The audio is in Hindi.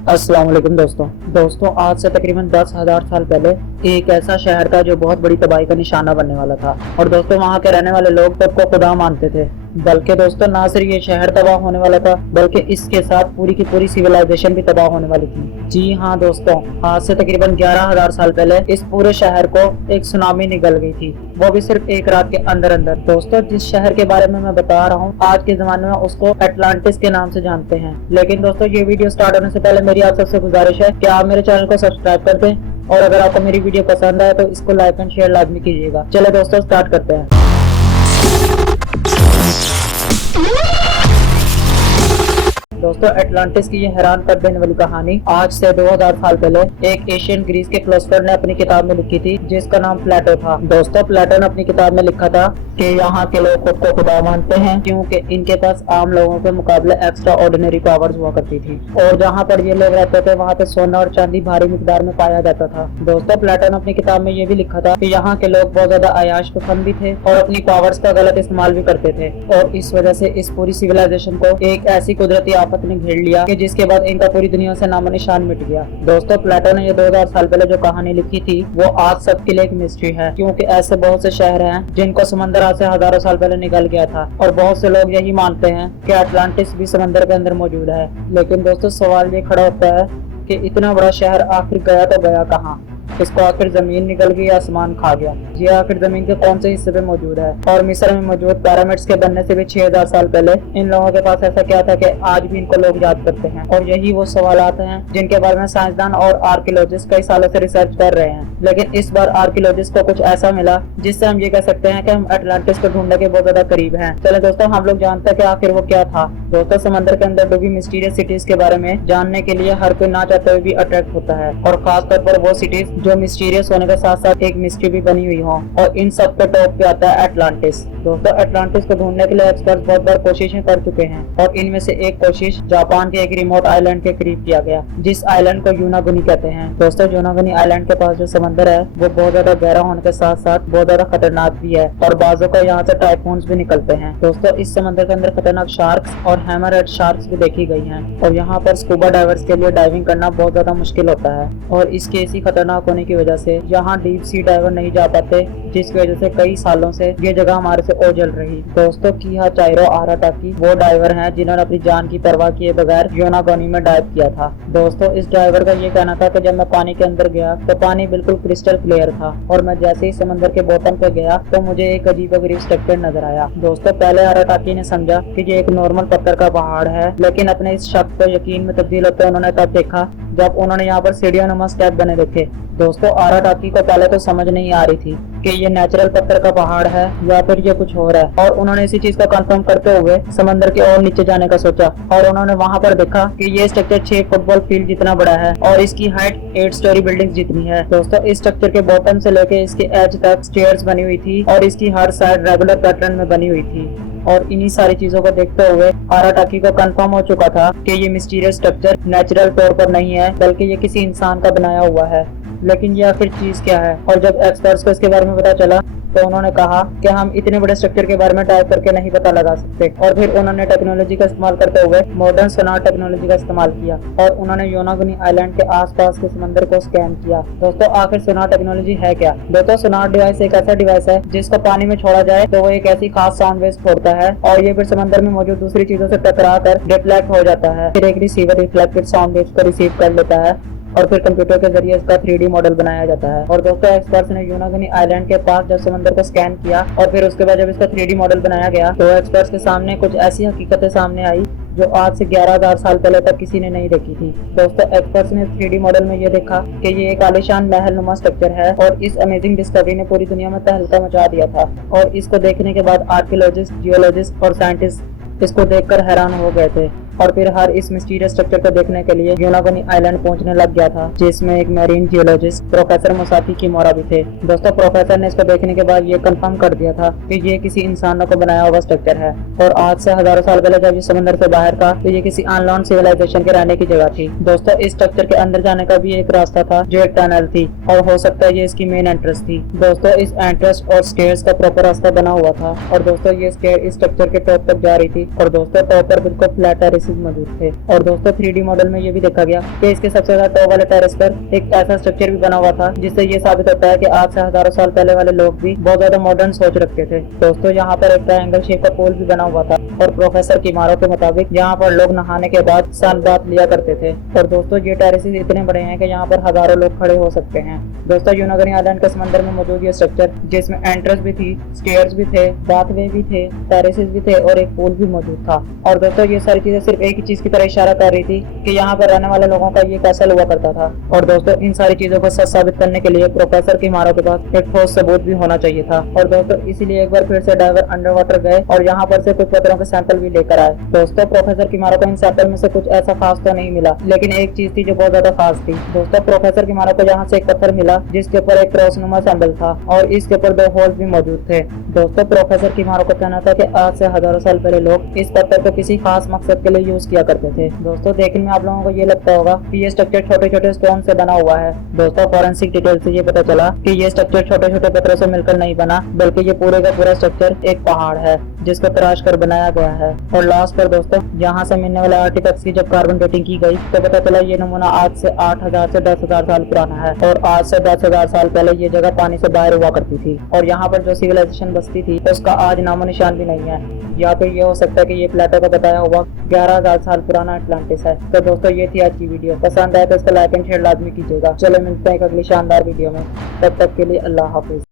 अस्सलाम वालेकुम दोस्तों आज से तकरीबन 10,000 साल पहले एक ऐसा शहर था जो बहुत बड़ी तबाही का निशाना बनने वाला था। और दोस्तों वहाँ के रहने वाले लोग खुद को खुदा मानते थे। बल्कि दोस्तों ना सिर्फ ये शहर तबाह होने वाला था बल्कि इसके साथ पूरी की पूरी सिविलाइजेशन भी तबाह होने वाली थी। जी हाँ दोस्तों, आज से तकरीबन 11,000 साल पहले इस पूरे शहर को एक सुनामी निगल गई थी, वो भी सिर्फ एक रात के अंदर अंदर। दोस्तों जिस शहर के बारे में मैं बता रहा हूँ आज के जमाने में उसको अटलांटिस के नाम से जानते हैं। लेकिन दोस्तों ये वीडियो स्टार्ट होने से पहले मेरी आप सबसे गुजारिश है कि आप मेरे चैनल को सब्सक्राइब कर दें और अगर आपको मेरी वीडियो पसंद आए तो इसको लाइक एंड शेयर लाजमी कीजिएगा। चलो दोस्तों स्टार्ट करते हैं। दोस्तों अटलांटिस की ये हैरान कर देने वाली कहानी आज से 2000 साल पहले एक एशियन ग्रीस के फिलोसोफर ने अपनी किताब में लिखी थी जिसका नाम प्लेटो था। दोस्तों प्लेटो ने अपनी किताब में लिखा था कि यहाँ के लोग खुद को खुदा मानते हैं क्योंकि इनके पास आम लोगों के मुकाबले एक्स्ट्रा ऑर्डिनरी पावर्स हुआ करती थी और जहाँ पर ये लोग रहते थे वहाँ पे सोना और चांदी भारी मिकदार में पाया जाता था। दोस्तों प्लेटो ने अपनी किताब में ये भी लिखा था कि यहाँ के लोग बहुत ज्यादा अयाश पसंद भी थे और अपनी पावर्स का गलत इस्तेमाल भी करते थे और इस वजह से इस पूरी सिविलाइजेशन को एक ऐसी कुदरती आफत ने घेर लिया कि जिसके बाद इनका पूरी दुनिया से नामो निशान मिट गया। दोस्तों प्लेटो ने ये 2000 साल पहले जो कहानी लिखी थी वो आज सबके लिए एक मिस्ट्री है क्योंकि ऐसे बहुत से शहर हैं जिनको समंदर आज से हजारों साल पहले निकल गया था और बहुत से लोग यही मानते हैं कि अटलांटिस भी समंदर के अंदर मौजूद है। लेकिन दोस्तों सवाल ये खड़ा होता है कि इतना बड़ा शहर आखिर गया तो गया कहाँ? इसको आखिर जमीन निकल गई या आसमान खा गया? ये आखिर जमीन के कौन से हिस्से पे मौजूद है? और मिस्र में मौजूद पिरामिड्स के बनने से भी 6000 साल पहले इन लोगों के पास ऐसा क्या था कि आज भी इनको लोग याद करते हैं? और यही वो सवालात हैं जिनके बारे में साइंसदान और आर्कियोलॉजिस्ट कई सालों से रिसर्च कर रहे हैं। लेकिन इस बार आर्कियोलॉजिस्ट को कुछ ऐसा मिला जिससे हम ये कह सकते हैं कि हम अटलांटिस को ढूंढने के बहुत ज्यादा करीब हैं। चलो दोस्तों हम लोग जानते हैं कि आखिर वो क्या था। दोस्तों समंदर के अंदर डूबी मिस्टीरियस सिटीज के बारे में जानने के लिए हर कोई ना चाहते हुए भी अट्रैक्ट होता है और खासतौर पर वो सिटीज जो मिस्टीरियस होने के साथ साथ एक मिस्ट्री भी बनी हुई हो और इन सब पे टॉप पे आता है अटलांटिस। दोस्तों अटलांटिस को ढूंढने के लिए एक्सपर्ट बहुत बार कोशिशें कर चुके हैं और इनमें से एक कोशिश जापान के एक रिमोट आइलैंड के करीब किया गया जिस आइलैंड को यूनागुनी कहते हैं। दोस्तों यूनागुनी आइलैंड के पास जो समंदर है वो बहुत ज्यादा गहरा होने के साथ साथ बहुत ज्यादा खतरनाक भी है और बाजों को यहाँ से टाइफून्स भी निकलते हैं। दोस्तों इस समंदर के अंदर खतरनाक शार्क्स और हैमरहेड शार्क्स भी देखी गई हैं और यहाँ पर स्कूबा डाइवर्स के लिए डाइविंग करना बहुत ज्यादा मुश्किल होता है और इसके इसी खतरनाक होने की वजह से यहाँ डीप सी डाइवर नहीं जा पाते जिसकी वजह से कई सालों से ये जगह हमारे से ओझल रही। दोस्तों किहा चाइरो आराटाकी वो डाइवर हैं जिन्होंने अपनी जान की परवाह किए बगैर यूनागोनी में डाइव किया था। दोस्तों इस डाइवर का ये कहना था कि जब मैं पानी के अंदर गया तो पानी बिल्कुल क्रिस्टल क्लियर था और मैं जैसे ही समंदर के बॉटम पे गया तो मुझे एक अजीबोगरीब स्ट्रक्चर नजर आया। दोस्तों पहले आराटाकी ने समझा कि ये एक नॉर्मल पत्थर का पहाड़ है लेकिन अपने इस शक को यकीन में तब्दील होते उन्होंने तब देखा जब उन्होंने यहाँ पर सीढ़ियों स्टेप बने देखे। दोस्तों आराटाकी को पहले तो समझ नहीं आ रही थी कि ये नेचुरल पत्थर का पहाड़ है या फिर ये कुछ और है और उन्होंने इसी चीज का कंफर्म करते हुए समंदर के और नीचे जाने का सोचा और उन्होंने वहां पर देखा कि ये स्ट्रक्चर 6 फुटबॉल फील्ड जितना बड़ा है और इसकी हाइट 8 स्टोरी बिल्डिंग जितनी है। दोस्तों इस स्ट्रक्चर के बॉटम से लेके इसके एज तक स्टेयर्स बनी हुई थी और इसकी हर साइड रेगुलर पैटर्न में बनी हुई थी और इन्हीं सारी चीजों को देखते हुए आराटाकी को कंफर्म हो चुका था कि ये मिस्टीरियस स्ट्रक्चर नेचुरल तौर पर नहीं है बल्कि ये किसी इंसान का बनाया हुआ है। लेकिन ये आखिर चीज क्या है? और जब एक्सपर्ट्स को इसके बारे में पता चला तो उन्होंने कहा कि हम इतने बड़े स्ट्रक्चर के बारे में टाइप करके नहीं पता लगा सकते और फिर उन्होंने टेक्नोलॉजी का इस्तेमाल करते हुए मॉडर्न सोनार टेक्नोलॉजी का इस्तेमाल किया और उन्होंने यूनागुनी आइलैंड के आसपास के समंदर को स्कैन किया। दोस्तों आखिर सोनार टेक्नोलॉजी है क्या? दोस्तों सोनार डिवाइस एक ऐसा डिवाइस है जिसको पानी में छोड़ा जाए तो वो एक ऐसी खास साउंड वेव छोड़ता है और ये फिर समंदर में मौजूद दूसरी चीजों से टकरा कर रिफ्लेक्ट हो जाता है। फिर एक रिसीवर रिफ्लेक्टेड साउंड वेव को रिसीव कर लेता है और फिर कंप्यूटर के जरिए इसका 3D मॉडल बनाया जाता है। और दोस्तों एक्सपर्ट्स ने यूनागुनी आइलैंड के पास जब समंदर को स्कैन किया और फिर उसके बाद जब इसका 3D मॉडल बनाया गया तो एक्सपर्ट्स के सामने कुछ ऐसी हकीकतें सामने आई जो आज से 11,000 साल पहले तक किसी ने नहीं देखी थी। दोस्तों एक्सपर्ट्स ने 3D मॉडल में ये देखा कि ये एक आलीशान महल नुमा स्ट्रक्चर है और इस अमेजिंग डिस्कवरी ने पूरी दुनिया में तहलका मचा दिया था और इसको देखने के बाद आर्कियोलॉजिस्ट, जियोलॉजिस्ट और साइंटिस्ट इसको देखकर हैरान हो गए थे और फिर हर इस मिस्टीरियस स्ट्रक्चर को देखने के लिए यूनागोनी आइलैंड पहुंचने लग गया था जिसमें एक marine geologist professor Musaffah kimura भी थे। दोस्तों प्रोफेसर ने इसको देखने के बाद ये कंफर्म कर दिया था कि ये किसी इंसानों को बनाया हुआ स्ट्रक्चर है और आज से हजारों साल पहले जब ये समंदर से बाहर था तो ये किसी अननोन सिविलाइजेशन के रहने की जगह थी। दोस्तों इस स्ट्रक्चर के अंदर जाने का भी एक रास्ता था जो एक टनल थी और हो सकता है ये इसकी मेन एंट्रेंस थी। दोस्तों इस एंट्रेंस और स्टेयर्स का प्रॉपर रास्ता बना हुआ था और दोस्तों ये स्टेयर इस स्ट्रक्चर के टॉप तक जा रही थी और दोस्तों टॉप पर बिल्कुल फ्लैट टेरेस टेरेसेस मौजूद थे। और दोस्तों 3D मॉडल में ये भी देखा गया कि इसके सबसे ज्यादा टॉप वाले टेरेस पर एक ऐसा स्ट्रक्चर भी बना हुआ था जिससे ये साबित होता है कि आज से हजारों साल पहले वाले लोग भी बहुत ज्यादा मॉडर्न सोच रखते थे। दोस्तों यहाँ पर एक ट्रायंगल शेप का पूल भी बना हुआ था और प्रोफेसर किमारो के मुताबिक यहाँ पर लोग नहाने के बाद सन बाथ लिया करते थे। और दोस्तों ये टेरेसेस इतने बड़े हैं कि यहाँ पर हजारों लोग खड़े हो सकते हैं। दोस्तों यूनागनी आइलैंड के समंदर में मौजूद ये स्ट्रक्चर जिसमें एंट्रेंस भी थी, स्टेयर्स भी थे, बाथवे भी थे, टेरेसेस भी थे और एक पूल भी मौजूद था। और दोस्तों ये सारी चीजें सिर्फ एक ही चीज की तरह इशारा कर रही थी कि यहाँ पर रहने वाले लोगों का ये कैसल हुआ करता था। और दोस्तों इन सारी चीजों को सच साबित करने के लिए प्रोफेसर किमारो के पास एक ठोस सबूत भी होना चाहिए था। और दोस्तों इसीलिए एक बार फिर से डाइवर अंडर वाटर गए और यहाँ पर से कुछ पत्थरों के सैंपल भी लेकर आए। दोस्तों प्रोफेसर किमारो को इन सैंपल में से कुछ ऐसा खास तो नहीं मिला, लेकिन एक चीज थी जो बहुत ज्यादा खास थी। दोस्तों प्रोफेसर किमारो को यहाँ से एक पत्थर मिला जिसके ऊपर एक क्रॉसनुमा सिंबल था और इसके ऊपर 2 होल्स भी मौजूद थे। दोस्तों प्रोफेसर किमारो का कहना था कि आज से हजारों साल पहले लोग इस पत्थर को किसी खास मकसद के लिए यूज किया करते थे। दोस्तों देखने में आप लोगों को ये लगता होगा कि ये स्ट्रक्चर छोटे छोटे स्टोन से बना हुआ है। दोस्तों फॉरेंसिक डिटेल से ये पता चला कि ये स्ट्रक्चर छोटे छोटे पत्थरों से मिलकर नहीं बना, बल्कि ये पूरे का पूरा स्ट्रक्चर एक पहाड़ है जिसको तराश कर बनाया गया है। और लास्ट पर दोस्तों यहाँ से मिलने वाले आर्टिफैक्ट्स की जब कार्बन डेटिंग की गई तो पता चला ये नमूना आज से 8000 से 10,000 साल पुराना है और आज से 10,000 साल पहले ये जगह पानी से बाहर हुआ करती थी और यहाँ पर जो सिविलाइजेशन बसती थी उसका आज नामो निशान भी नहीं है। या फिर ये हो सकता है कि ये प्लेटो का बताया हुआ 11,000 साल पुराना अटलांटिस है। तो दोस्तों ये थी आज की वीडियो। पसंद आए तो इसको लाइक एंड शेयर लाजमी कीजिएगा। चलो मिलते हैं एक अगली शानदार वीडियो में, तब तक के लिए अल्लाह हाफिज।